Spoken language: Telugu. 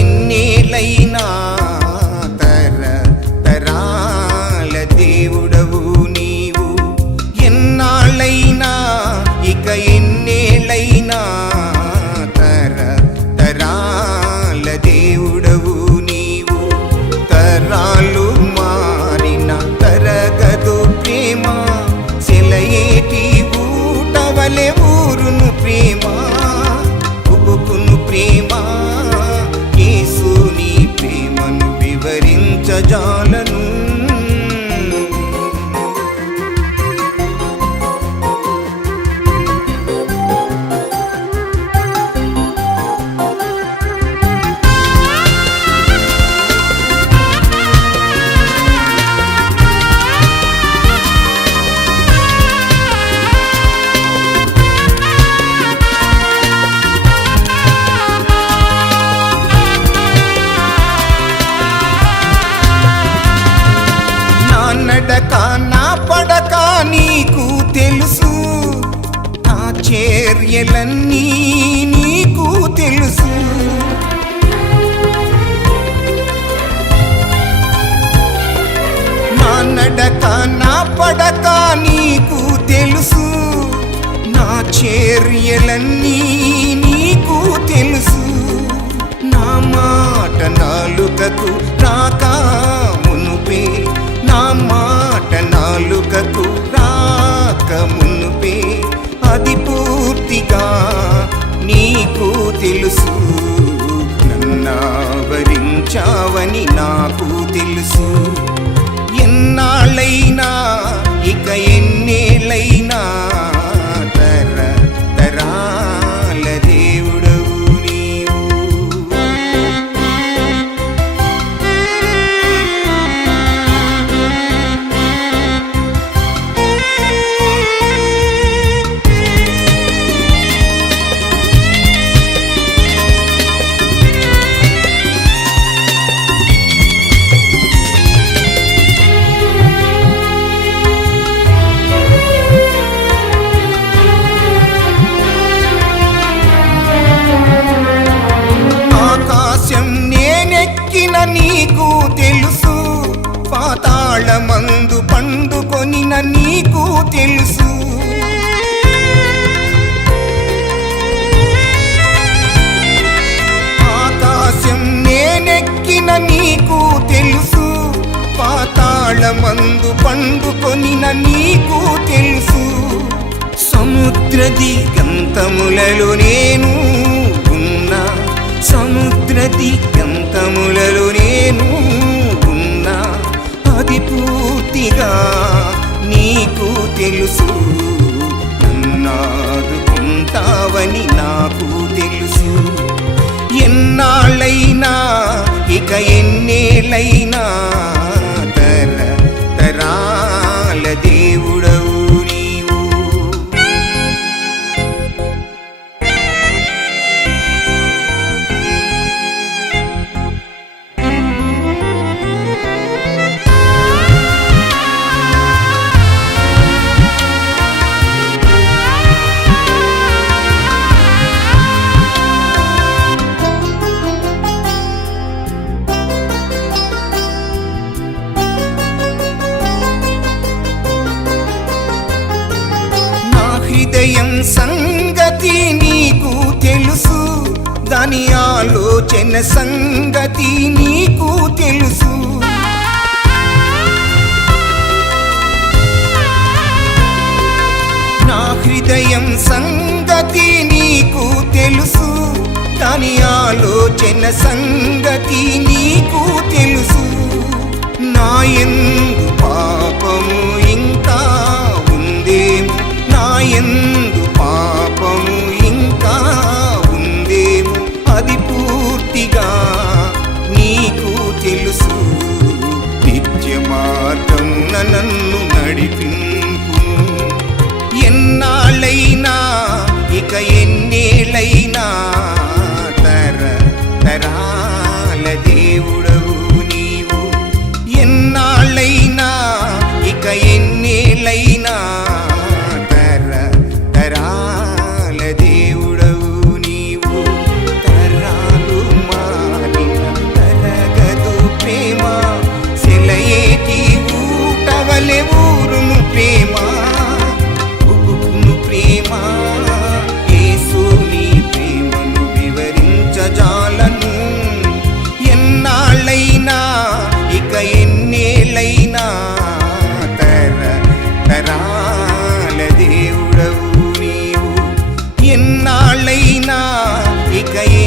ఎన్నేళ్ళైనా తరాల దేవుడవు నీవు. ఎన్నాళ్ళైనా ఇక ఎన్నేళ్ళైనా తరాల దేవుడవు నీవు. తరాలు మారిన తరగదు ప్రేమ, సెలయేటి ఊటవలె ఊరును ప్రేమ, ఉబుకును ప్రేమ. యేసు నీ ప్రేమను వివరించజాలను. నడక నా పడక నీకు తెలుసు, నా చర్యలన్నీ నీకు తెలుసు. నా నడక నా పడక నీకు తెలుసు, నా చర్యలన్నీ నీకు తెలుసు. నా మాట నాలుకకు రాక మునుపే, నా మాట నాలుకకు రాక మునుపే అది పూర్తిగా నీకు తెలుసు. నన్నావరించావని నాకు తెలుసు. ఎన్నాళ్ళైనా ఇక ఎన్నేళ్ళైనా తరాల దేవుడవు నీవు. నీకు తెలుసు, పాతాళమందు పండుకొనిన నీకు తెలుసు. ఆకాశం నేనెక్కిన నీకు తెలుసు, పాతాళమందు పండుకొనిన నీకు తెలుసు. సముద్ర దిగంతములలో నేను ఉన్నా, సముద్ర దిగంతములలో నేను ఉన్నా అది పూర్తిగా నీకు తెలుసు. నన్నాదుకుంటావని నాకు తెలుసు. ఎన్నాళ్ళైనా ఇక ఎన్నేళ్ళైనా తరాల దేవుడవు నీవు. హృదయం సంగతి నీకు తెలుసు, దాని ఆలోచన సంగతి నీకు తెలుసు. నా హృదయం సంగతి నీకు తెలుసు, దాని ఆలోచన సంగతి నీకు తెలుసు. నా యందు పాపము ఇంకా ఉందేమో, నా యందు పాపము ఇంకా ఉందేమో అది పూర్తిగా నీకు తెలుసు. నిత్య మార్గమున నన్ను నడిపింపుము. ఎన్నాళ్ళైనా ఇక ఎన్నేళ్ళైనా తరాల దేవుడవు నీవు. ఎన్నాళ్ళైనా ఇక